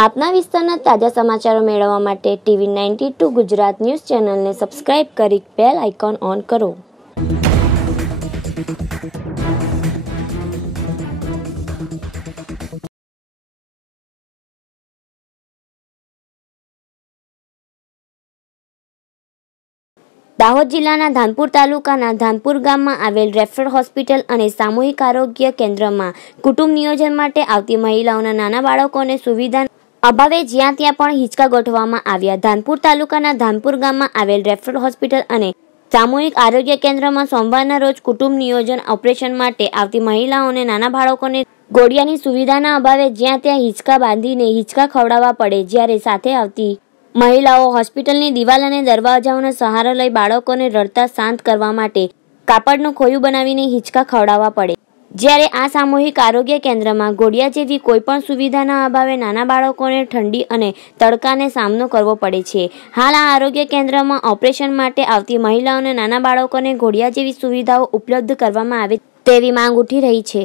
આપના વિસ્તારના તાજા સમાચારો મેળવવા માટે TV92 ગુજરાત ન્યૂઝ ચેનલને સબસ્ક્રાઇબ કરી બેલ આઇકોન ઓન કરો। દાહોદ જિલ્લાના ધાનપુર તાલુકાના ધાનપુર ગામમાં આવેલ રેફરલ હોસ્પિટલ અને સામૂહિક આરોગ્ય કેન્દ્રમાં કુટુંબ નિયોજન માટે આવતી મહિલાઓના નાના બાળકોને સુવિધા અભાવે જ્યાં ત્યાં પણ હિંચકા ગોઠવવામાં આવ્યા। ધાનપુર તાલુકાના ધાનપુર ગામમાં આવેલ રેફરલ હોસ્પિટલ અને સામૂહિક આરોગ્ય કેન્દ્રમાં સોમવારના રોજ કુટુંબ નિયોજન ઓપરેશન માટે આવતી મહિલાઓને નાના બાળકોને ગોળિયાની સુવિધાના અભાવે જ્યાં ત્યાં હિંચકા બાંધીને હિંચકા ખવડાવવા પડે, જ્યારે સાથે આવતી મહિલાઓ હોસ્પિટલની દિવાલ અને દરવાજાઓનો સહારો લઈ બાળકોને રડતા શાંત કરવા માટે કાપડનું ખોયું બનાવીને હિંચકા ખવડાવવા પડે, જ્યારે આ સામૂહિક આરોગ્ય કેન્દ્રમાં ગોળિયા જેવી કોઈપણ સુવિધાના અભાવે નાના બાળકોને ઠંડી અને તડકાને સામનો કરવો પડે છે। હાલ આ આરોગ્ય કેન્દ્રમાં ઓપરેશન માટે આવતી મહિલાઓને નાના બાળકોને ગોળિયા જેવી સુવિધાઓ ઉપલબ્ધ કરવામાં આવે તેવી માંગ ઉઠી રહી છે।